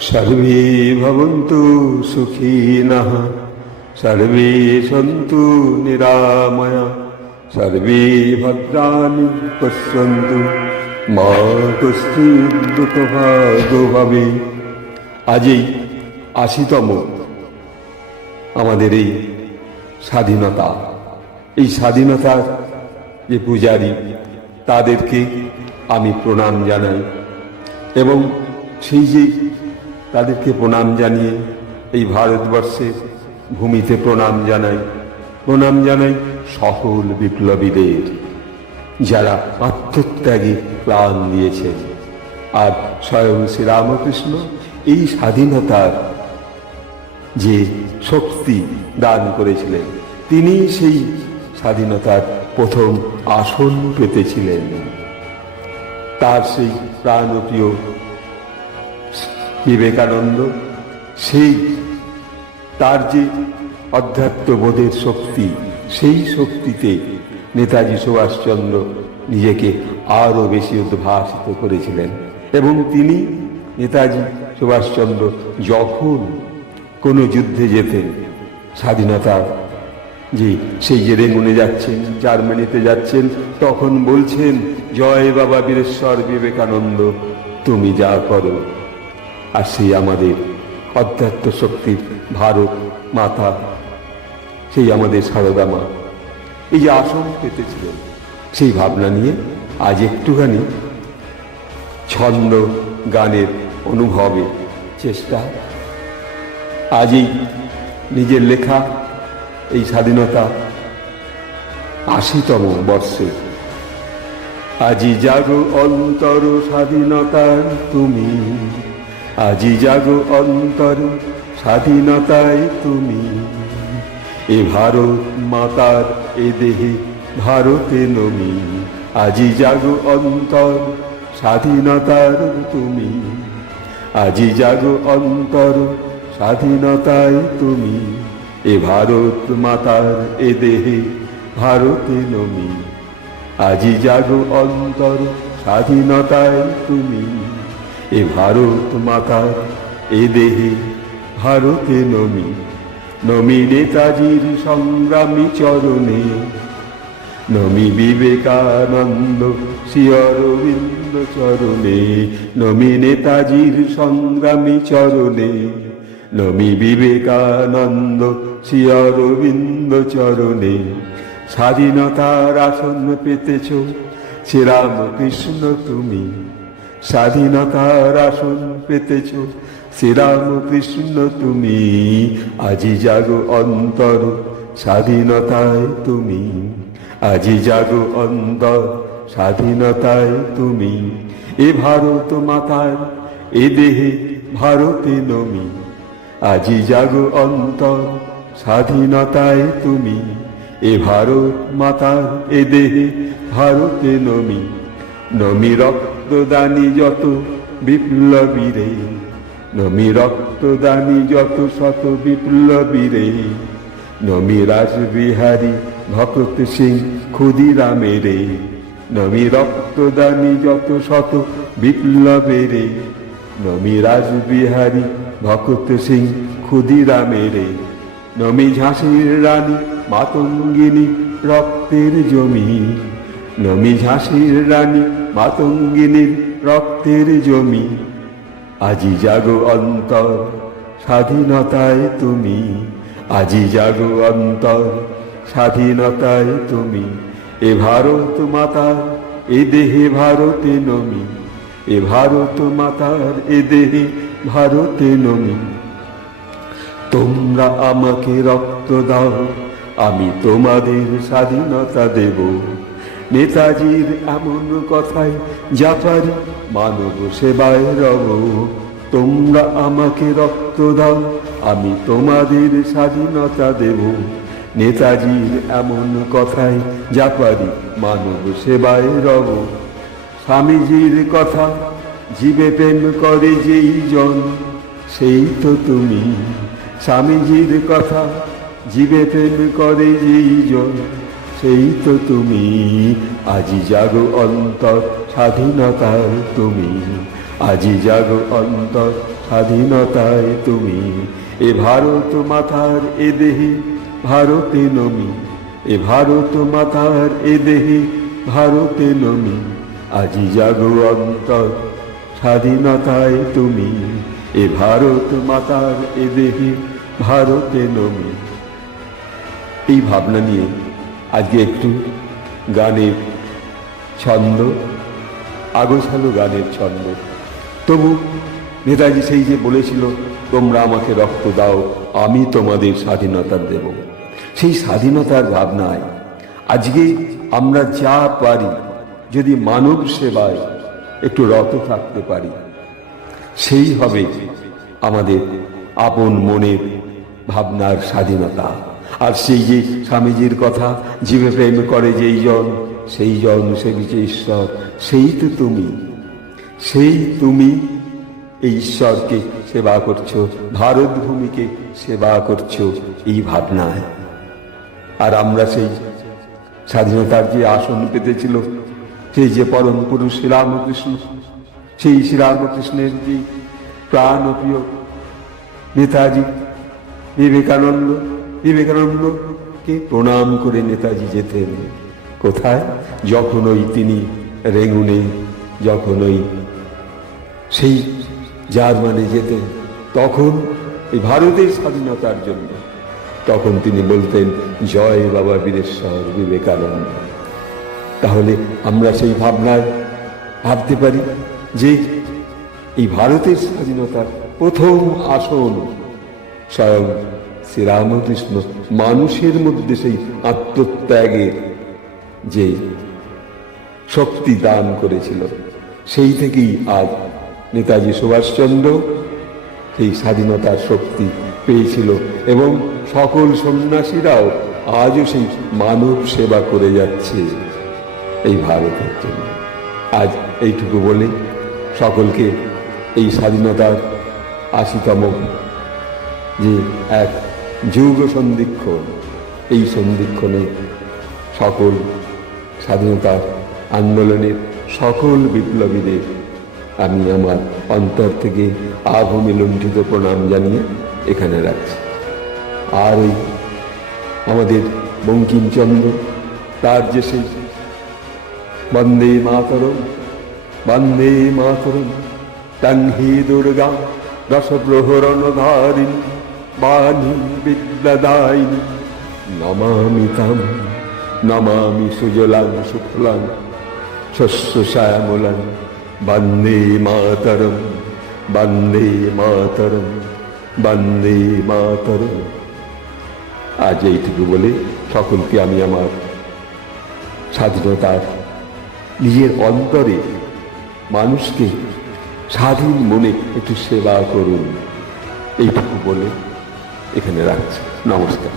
सर्वे भवन्तु सुखिनः, सर्वे सन्तु निरामया, सर्वे भद्राणि पश्यन्तु मा कश्चित् दुःखभाग् भवेत्। আজই ৮০তম আমাদের এই স্বাধীনতা, এই স্বাধীনতার যে পূজারী তাদেরকে আমি প্রণাম জানাই এবং সেই যে তাদেরকে প্রণাম জানিয়ে এই ভারতবর্ষের ভূমিতে প্রণাম জানাই সকল বিপ্লবীদের যারা আত্মত্যাগে প্রাণ দিয়েছেন। আর স্বয়ং শ্রীরামকৃষ্ণ এই স্বাধীনতার যে শক্তি দান করেছিলেন, তিনি সেই স্বাধীনতার প্রথম আসন পেতেছিলেন। তার সেই প্রাণপ্রিয় বিবেকানন্দ সেই তার যে অধ্যাত্মবোধের শক্তি, সেই শক্তিতে নেতাজি সুভাষচন্দ্র নিজেকে আরও বেশি উদ্ভাসিত করেছিলেন। এবং তিনি নেতাজি সুভাষচন্দ্র যখন কোনো যুদ্ধে যেতেন, স্বাধীনতা যে সেই যে রেঙ্গুনে যাচ্ছেন, জার্মানিতে যাচ্ছেন, তখন বলছেন, জয় বাবা বীরেশ্বর বিবেকানন্দ, তুমি যা করো। আর সেই আমাদের অধ্যাত্ম শক্তির ভারত মাতা, সেই আমাদের সারদা মা এই যে আসন পেতেছিলেন, সেই ভাবনা নিয়ে আজ একটুখানি ছন্দ গানের অনুভবে চেষ্টা। আজই নিজের লেখা এই স্বাধীনতা ৮০তম বর্ষে। আজি জাগো অন্তর স্বাধীনতার তুমি, আজি জাগো অন্তর স্বাধীনতায় তুমি, এ ভারত মাতার এ দেহে ভারতে নমি, আজি জাগো অন্তর স্বাধীনতার তুমি, আজি জাগো অন্তর স্বাধীনতায় তুমি, এ ভারত মাতার এ দেহে ভারতে নমি, আজি জাগো অন্তর স্বাধীনতায় তুমি, এ ভারত মাতার এ দেহে ভারতে নমি। নমি নেতাজির সংগ্রামী চরণে, নমি বিবেকানন্দ শ্রী অরবিন্দ চরণে, নমি নেতাজির সংগ্রামী চরণে, নমি বিবেকানন্দ শ্রী অরবিন্দ চরণে। স্বাধীনতার আসন পেতেছ শ্রীরামকৃষ্ণ তুমি, স্বাধীনতার আসন পেতেছ শ্রীরামকৃষ্ণ তুমি, আজি জাগো অন্তর স্বাধীনতায় তুমি, আজি জাগো অন্তর স্বাধীনতায় তুমি, এ ভারত মাতার এ দেহে ভারতে নমি, আজি জাগো অন্তর স্বাধীনতায় তুমি, এ ভারত মাতার এ দেহে ভারতে নমি। নমি রক্তদানী যত বিপ্লবীরে, নমি রক্তদানী যত শত বিপ্লবীরে, নমি রাসবিহারী ভগৎ সিং ক্ষুদিরামেরে, নমি রক্তদানী যত শত বিপ্লবেরে, নমি রাসবিহারী ভগৎ সিং ক্ষুদিরামেরে, নমি ঝাঁসির রানী মাতঙ্গিনী রক্তের জমি, নমি ঝাঁসির রানী মাতঙ্গিনীর রক্তের জমি, আজি জাগো অন্তর স্বাধীনতায় তুমি, আজি জাগো অন্তর স্বাধীনতায় তুমি, এ ভারত মাতার এ দেহে ভারতে নমি, এ ভারত মাতার এ দেহে ভারতে নমি। তোমরা আমাকে রক্ত দাও, আমি তোমাদের স্বাধীনতা দেব, নেতাজির এমন কথায় যা পারি মানব সেবায় রব। তোমরা আমাকে রক্ত দাও, আমি তোমাদের স্বাধীনতা দেব, নেতাজির এমন কথায় যা পারি মানব সেবায় রব। স্বামীজির কথা জীবে প্রেম করে যেই জন, সেই তো তুমি, স্বামীজির কথা জীবে প্রেম করে যেই জন, সেই তো তুমি, আজি জাগো অন্তর স্বাধীনতার তুমি, আজি জাগো অন্তর স্বাধীনতায় তুমি, এ ভারত মাতার এ দেহে ভারতে নমি, এ ভারত মাতার এ দেহে ভারতে নমি, আজি জাগো অন্তর স্বাধীনতায় তুমি, এ ভারত মাতার এ দেহে ভারতে নমি। এই ভাবনা নিয়ে আজকে একটু গানের ছন্দ, আগোছালো গানের ছন্দ। তবু নেতাজি সেই যে বলেছিল, তোমরা আমাকে রক্ত দাও, আমি তোমাদের স্বাধীনতা দেব, সেই স্বাধীনতার ভাবনায় আজকে আমরা যা পারি যদি মানব সেবায় একটু রত থাকতে পারি, সেই হবে আমাদের আপন মনের ভাবনার স্বাধীনতা। আর সেই যে স্বামীজির কথা, জীবে প্রেম করে যেই জন সেই জন সেবিছে ঈশ্বর, সেই তো তুমি, সেই তুমি এই ঈশ্বরকে সেবা করছো, ভারত ভূমিকে সেবা করছো এই ভাবনায়। আর আমরা সেই স্বাধীনতার যে আসন পেতেছিল, সেই যে পরম পুরুষ শ্রীরামকৃষ্ণ, সেই শ্রীরামকৃষ্ণের যে প্রাণপ্রিয় নেতাজি বিবেকানন্দকে প্রণাম করে নেতাজি যেতেন কোথায়? যখন ওই তিনি রেঙ্গুনে, যখন ওই সেই জার্মানি যেতেন, তখন এই ভারতের স্বাধীনতার জন্য, তখন তিনি বলতেন, জয় বাবা বীরেশ্বর বিবেকানন্দ। তাহলে আমরা সেই ভাবনায় ভাবতে পারি যে এই ভারতের স্বাধীনতার প্রথম আসন স্বয়ং শ্রীরামকৃষ্ণ মানুষের মধ্যে সেই আত্মত্যাগের যে শক্তি দান করেছিল, সেই থেকেই আজ নেতাজি সুভাষচন্দ্র সেই স্বাধীনতার শক্তি পেয়েছিল। এবং সকল সন্ন্যাসীরাও আজও সেই মানব সেবা করে যাচ্ছে এই ভারতের জন্য। আজ এইটুকু বলে সকলকে এই স্বাধীনতার ৮০তম যে এক যুগ সন্ধিক্ষণ, এই সন্ধিক্ষণে সকল স্বাধীনতার আন্দোলনের সকল বিপ্লবীদের আমি আমার অন্তর থেকে আভূমি লুণ্ঠিত প্রণাম জানিয়ে এখানে রাখছি। আর ওই আমাদের বঙ্কিমচন্দ্র, তার যে সেই বন্দে মাতরম বন্দে মাতরম তন্হি দুর্গা রসপ্রহরণধারিণ বাণী বিদ্যাদায়িনী নমামি তাম নমামি সুজলাং সুফলাং শস্য শ্যামলাং বন্দে মাতরম বন্দে মাতরম বন্দে মাতরম। আজ এইটুকু বলে সকলকে আমি আমার স্বাধীনতার নিজের অন্তরে মানুষকে স্বাধীন মনে একটু সেবা করুন, এইটুকু বলে এখানে রাখছি। নমস্কার।